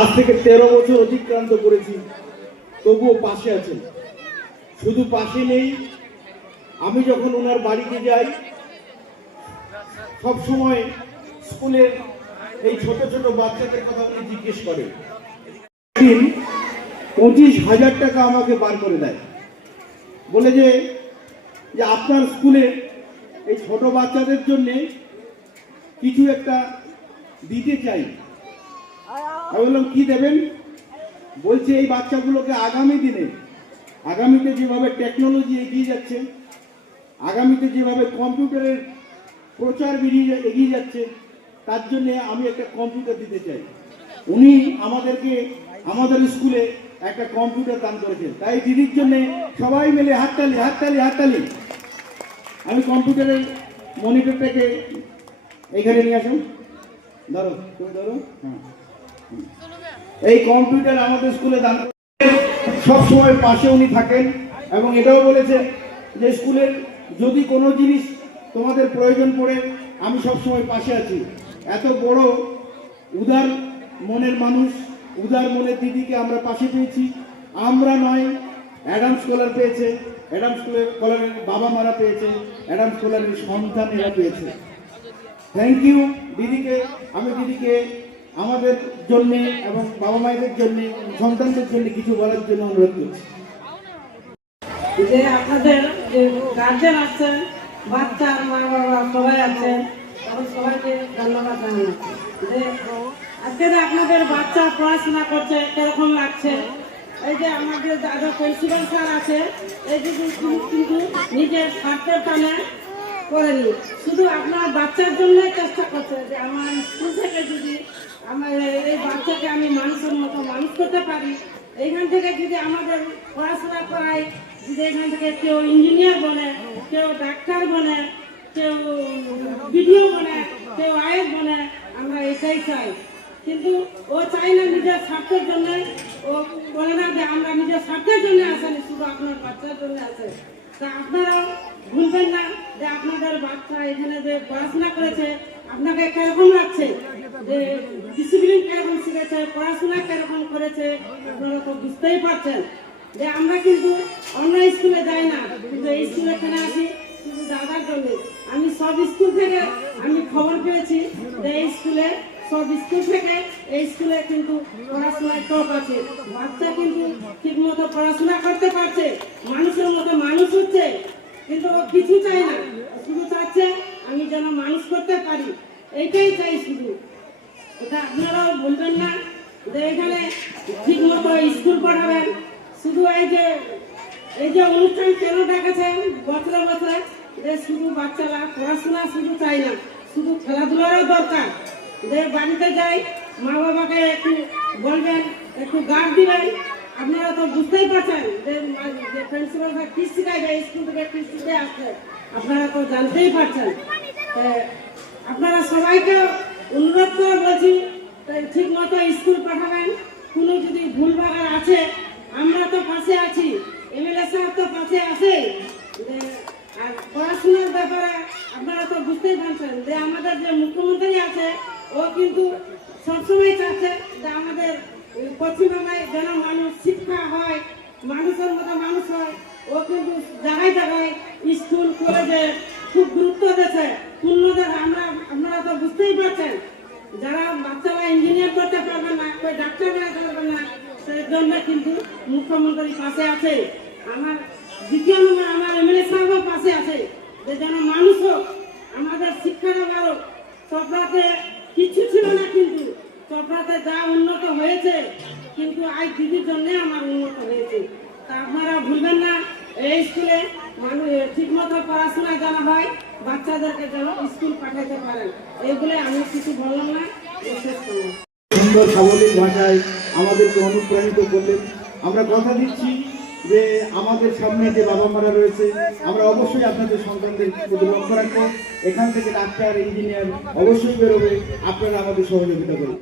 আজ থেকে তেরো বছর অতিক্রান্ত করেছি, তবুও পাশে আছেন শুধু পাশে নেই, আমি যখন ওনার বাড়িতে যাই, সব সময় স্কুলের এই ছোট ছোট বাচ্চাদের কথা উনি জিজ্ঞেস একদিন পঁচিশ হাজার টাকা আমাকে বার করে দেয়। বলে যে যে আপনার স্কুলে এই ছোট বাচ্চাদের জন্যে কিছু একটা দিতে চাই। বললাম কি দেবেন? বলছে এই বাচ্চাগুলোকে আগামী দিনে, আগামীতে যেভাবে টেকনোলজি এগিয়ে যাচ্ছে, আগামীতে যেভাবে কম্পিউটারের প্রচার বেরিয়ে এগিয়ে যাচ্ছে, তার জন্য আমি একটা কম্পিউটার দিতে চাই। উনি আমাদেরকে, আমাদের স্কুলে একটা কম্পিউটার দান করেছেন। তাই দিদির জন্য সবাই মিলে হাততালি হাততালি হাততালি। আমি কম্পিউটারের মনিটরটাকে এইখানে নিয়ে আসুন। ধরো, তুমি ধরো। হ্যাঁ। এই কম্পিউটার আমাদের স্কুলে দান সব সময় পাশে উনি থাকেন এবং এটাও বলেছেন যে স্কুলের যদি কোনো জিনিস তোমাদের প্রয়োজন পড়ে, আমি সব সময় পাশে আছি। এত বড় উদার মনের মানুষ, উদার মনের দিদিকে আমরা পাশে পেয়েছি। আমরা নয়, অ্যাডাম স্কলার পেয়েছে, অ্যাডাম স্কলার স্কলারের বাবা মারা পেয়েছে, অ্যাডাম স্কলারের সন্তানেরা পেয়েছে। থ্যাংক ইউ, দিদিকে, আমি দিদিকে আমাদের জন্য এবং বাবা মায়েদের জন্য, সন্তানদের জন্য কিছু বলার জন্য অনুরোধ করছি। যে আপনাদের যে গার্জেন আছেন, বাচ্চা, মা বাবা সবাই আছেন তখন সবাইকে ধন্যবাদ জানাচ্ছি। যে আজকে আপনাদের বাচ্চা পড়াশোনা করছে, কীরকম লাগছে? এই যে আমাদের দাদা প্রিন্সিপাল স্যার আছে, এই যে কিন্তু নিজের স্বার্থের টানে করেনি শুধু আপনার বাচ্চার জন্যই চেষ্টা করছে যে আমার স্কুল থেকে যদি আমার এই বাচ্চাকে আমি মানুষের মতো মানুষ করতে পারি। এইখান থেকে যদি আমাদের পড়াশোনা করাই যদি এখান থেকে কেউ ইঞ্জিনিয়ার বনে, কেউ ডাক্তার বনে, কেউ বিডিও বনে, কেউ আয়েস বনে, আমরা এটাই চাই। কিন্তু ও চাই না নিজের স্বার্থের জন্য। ও বলে না যে আমরা নিজের স্বার্থের জন্য আসেনি, শুধু আপনার বাচ্চার জন্য আসে তা আপনারাও ভুলবেন না যে আপনাদের বাচ্চা এখানে যে পড়াশোনা করেছে আপনাকে কেরকম লাগছে? যে ডিসিপ্লিন কীরকম শিখেছে, পড়াশোনা কেরকম করেছে, আপনারা তো বুঝতেই পারছেন। যে আমরা কিন্তু অন্য স্কুলে যাই না, কিন্তু এই স্কুলে এখানে আসি শুধু দাদার জন্য। আমি সব স্কুল থেকে আমি খবর পেয়েছি যে এই স্কুলে, সব স্কুল থেকে এই স্কুলে কিন্তু পড়াশোনায় টপ আছে। বাচ্চা কিন্তু ঠিক মতো পড়াশোনা করতে পারছে, মানুষের মতো মানুষ হচ্ছে, কিন্তু ও কিছু চাই না। শুধু চাচ্ছে আমি যেন মানুষ করতে পারি, এইটাই চাই শুধু। এটা আপনারাও বলবেন না যে এখানে ঠিক মতো স্কুল পড়াবেন। শুধু এই যে এই যে অনুষ্ঠান কেন ডাকেছেন বছরে বছরে যে শুধু বাচ্চারা পড়াশোনা শুধু চাই না, শুধু খেলাধুলারও দরকার। যে বাড়িতে যাই, মা বাবাকে একটু বলবেন, একটু গার্ড দিবেন। আপনারা তো বুঝতেই পারছেন যে মা- যে প্রিন্সিপাল স্যার কি শিখাইবে, স্কুল থেকে কি শিখে আসছে, আপনারা তো জানতেই পারছেন। আপনারা সবাইকে অনুরোধ করে বলছি ঠিক মতো স্কুল পাঠাবেন। কোনো যদি ভুল ভাগার আছে, আমরা তো পাশে আছি। এমএলএ সাহেব তো পাশে আছে। আর পড়াশোনার ব্যাপারে আপনারা তো বুঝতেই পারছেন যে, আমাদের যে মুখ্যমন্ত্রী আছে, ও কিন্তু সবসময় চাচ্ছে যে আমাদের পশ্চিমবাংলায় যেন মানুষ শিক্ষা হয়, মানুষের মতো মানুষ হয়। ও কিন্তু জায়গায় জায়গায় স্কুল কলেজে খুব গুরুত্ব দিচ্ছে পূর্ণদের আমরা আপনারা তো বুঝতেই পারছেন যারা বাচ্চারা ইঞ্জিনিয়ার করতে পারবে না কেউ ডাক্তার বানাতে পারবে না। সেই জন্য কিন্তু মুখ্যমন্ত্রী পাশে আছে। আমার দ্বিতীয় নম্বর আমার এমএলএ সাহেবও পাশে আছে। যে যেন মানুষ হোক, আমাদের শিক্ষাটা বাড়ো চপড়াতে কিছু ছিল না কিন্তু। চপড়াতে যা উন্নত হয়েছে, কিন্তু আজ দিদির জন্য আমার উন্নত হয়েছে। তা আপনারা ভুলবেন না, এই স্কুলে মানুষ ঠিক মতো পড়াশোনা জানা হয়, বাচ্চাদেরকে যেন স্কুল পাঠাতে পারেন। এইগুলো আমি কিছু বললাম না, শেষ করলাম। সুন্দর সাবলীল ভাষায় আমাদেরকে অনুপ্রাণিত করলেন। আমরা কথা দিচ্ছি যে আমাদের সামনে যে বাবা মারা রয়েছে, আমরা অবশ্যই আপনাদের সন্তানদের প্রতি লক্ষ্য রাখব। এখান থেকে ডাক্তার, ইঞ্জিনিয়ার অবশ্যই বেরোবে। আপনারা আমাদের সহযোগিতা করুন।